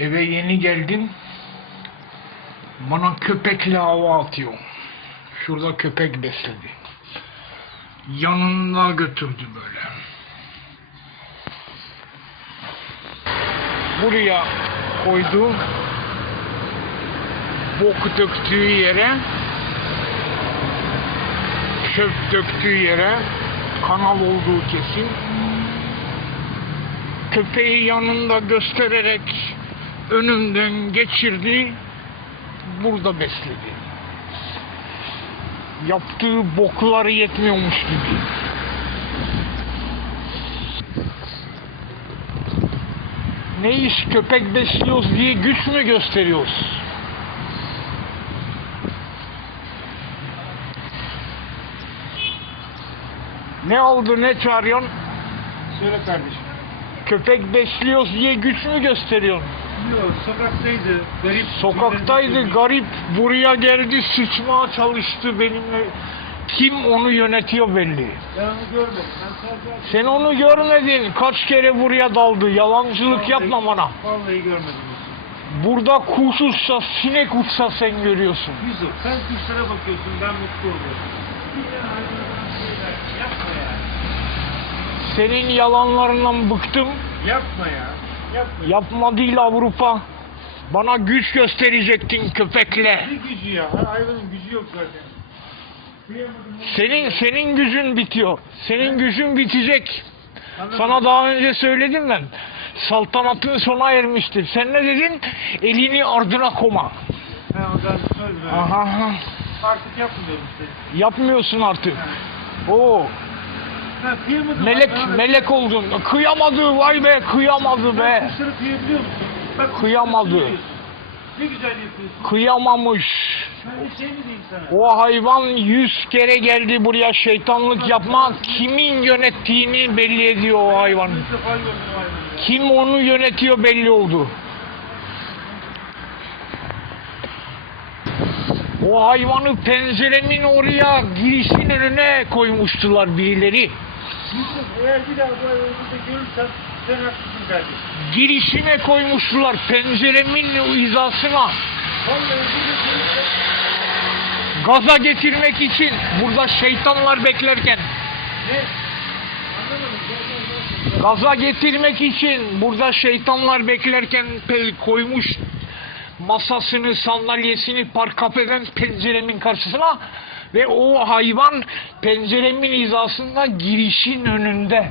Eve yeni geldim. Bana köpekle hava atıyor. Şurada köpek besledi. Yanında götürdü böyle. Buraya koydu. Bok döktüğü yere çöp döktüğü yere kanal olduğu kesin köpeği yanında göstererek önümden geçirdi burada besledi. Yaptığı bokları yetmiyormuş gibi. Ne iş köpek besliyoruz diye güç mü gösteriyoruz? Ne oldu ne çağırıyorsun? Söyle kardeşim. köpek besliyoruz diye güç mü gösteriyorsun Yok sokaktaydı. Garip. Sokaktaydı garip buraya geldi sıçmaya çalıştı benimle. Kim onu yönetiyor belli. Ben onu görmedim. Ben sadece... Sen onu görmedin. Kaç kere buraya daldı. Yalancılık yapma bana. Vallahi görmedim. Burada kuş uçsa, sinek uçsa sen görüyorsun. Yusuf sen kuşlara bakıyorsun ben mutlu oluyorum. Yapma ya. Senin yalanlarından bıktım. Yapma ya. Yapma. Yapma değil Avrupa. Bana güç gösterecektin köpekle. Ne gücü ya? Ha, Hayvanın gücü yok zaten. Senin senin gücün bitiyor. Senin gücün bitecek. Anladın Sana daha önce söyledim ben. Saltanatın sona ermiştir. Sen ne dedin? Elini ardına koma. Ha, o zaman söz ver. Aha. Artık yapmıyorum işte. Yapmıyorsun artık. Oo, Ha, kıyamadım. melek melek oldun. Kıyamadı vay be, kıyamadı be. kuşlara kıyabiliyor musun? Bak, kuşlara Kıyamadı. Ne güzel yapıyorsun. Kıyamamış. Şey mi diyeyim sana? O hayvan yüz kere geldi buraya şeytanlık yapma. Kimin yönettiğini belli ediyor o hayvan. Kim onu yönetiyor belli oldu. O hayvanı penceremin oraya girişin önüne koymuştular birileri. Eğer bir daha bu burada görürsen sen haklısın kardeşim. Girişine koymuşlar penceremin hizasına. Vallahi burada görürsen Gaza getirmek için burada şeytanlar beklerken. ne? Anlamadım. Gaza getirmek için burada şeytanlar beklerken koymuş masasını, sandalyesini park kafeden penceremin karşısına ve o hayvan penceremin hizasında girişin önünde.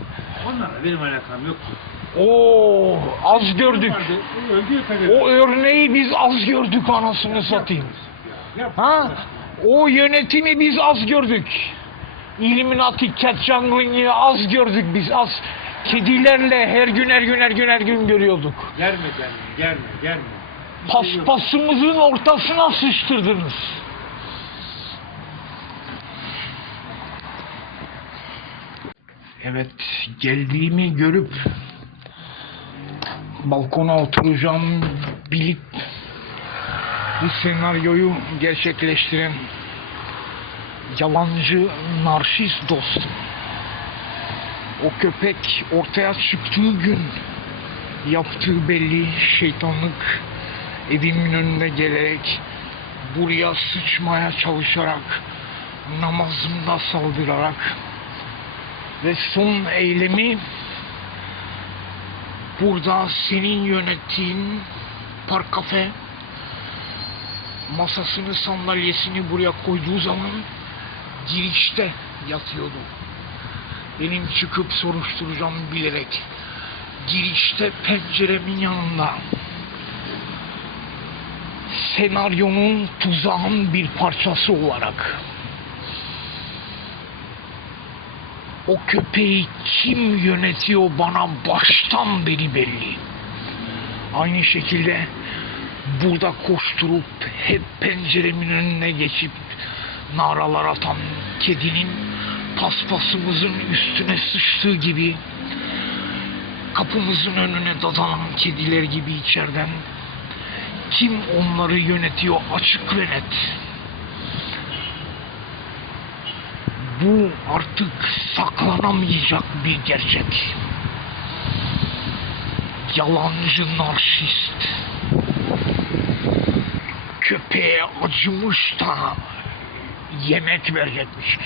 Onlarla benim alakam yok. Oo, az gördük. O örneği biz az gördük anasını satayım. Ha? O yönetimi biz az gördük. İlluminati, Ketçanlı'yı az gördük biz az. Kedilerle her gün her gün her gün her gün görüyorduk. Gelme gelme gelme gelme. Şey. Paspasımızın ortasına sıçtırdınız. Evet, geldiğimi görüp balkona oturacağım bilip bu senaryoyu gerçekleştiren yalancı narşist dostum. O köpek ortaya çıktığı gün yaptığı belli şeytanlık evimin önüne gelerek buraya sıçmaya çalışarak namazımda saldırarak ve son eylemi burada senin yönettiğin park kafe masasını sandalyesini buraya koyduğu zaman girişte yatıyordu. Benim çıkıp soruşturacağım bilerek girişte penceremin yanında senaryonun tuzağın bir parçası olarak o köpeği kim yönetiyor bana baştan beri belli. Aynı şekilde burada koşturup hep penceremin önüne geçip naralar atan kedinin paspasımızın üstüne sıçtığı gibi kapımızın önüne dadanan kediler gibi içeriden kim onları yönetiyor açık ve net. Bu artık saklanamayacak bir gerçek. Yalancı narsist. Köpeğe acımış da yemek verecekmiş.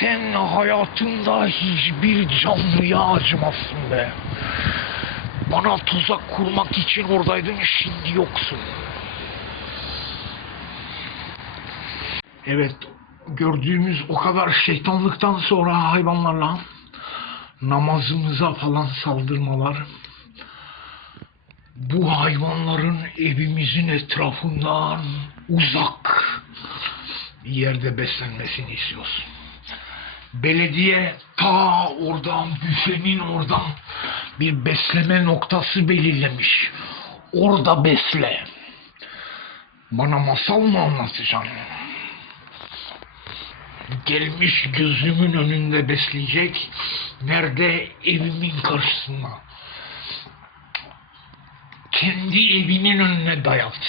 Sen hayatında hiçbir canlıya acımazsın be. Bana tuzak kurmak için oradaydın şimdi yoksun. Evet gördüğümüz o kadar şeytanlıktan sonra hayvanlarla namazımıza falan saldırmalar bu hayvanların evimizin etrafından uzak bir yerde beslenmesini istiyoruz. Belediye ta oradan büfenin oradan bir besleme noktası belirlemiş. Orada besle. Bana masal mı anlatacaksın? Gelmiş gözümün önünde besleyecek. Nerede? Evimin karşısında. Kendi evinin önüne dayat.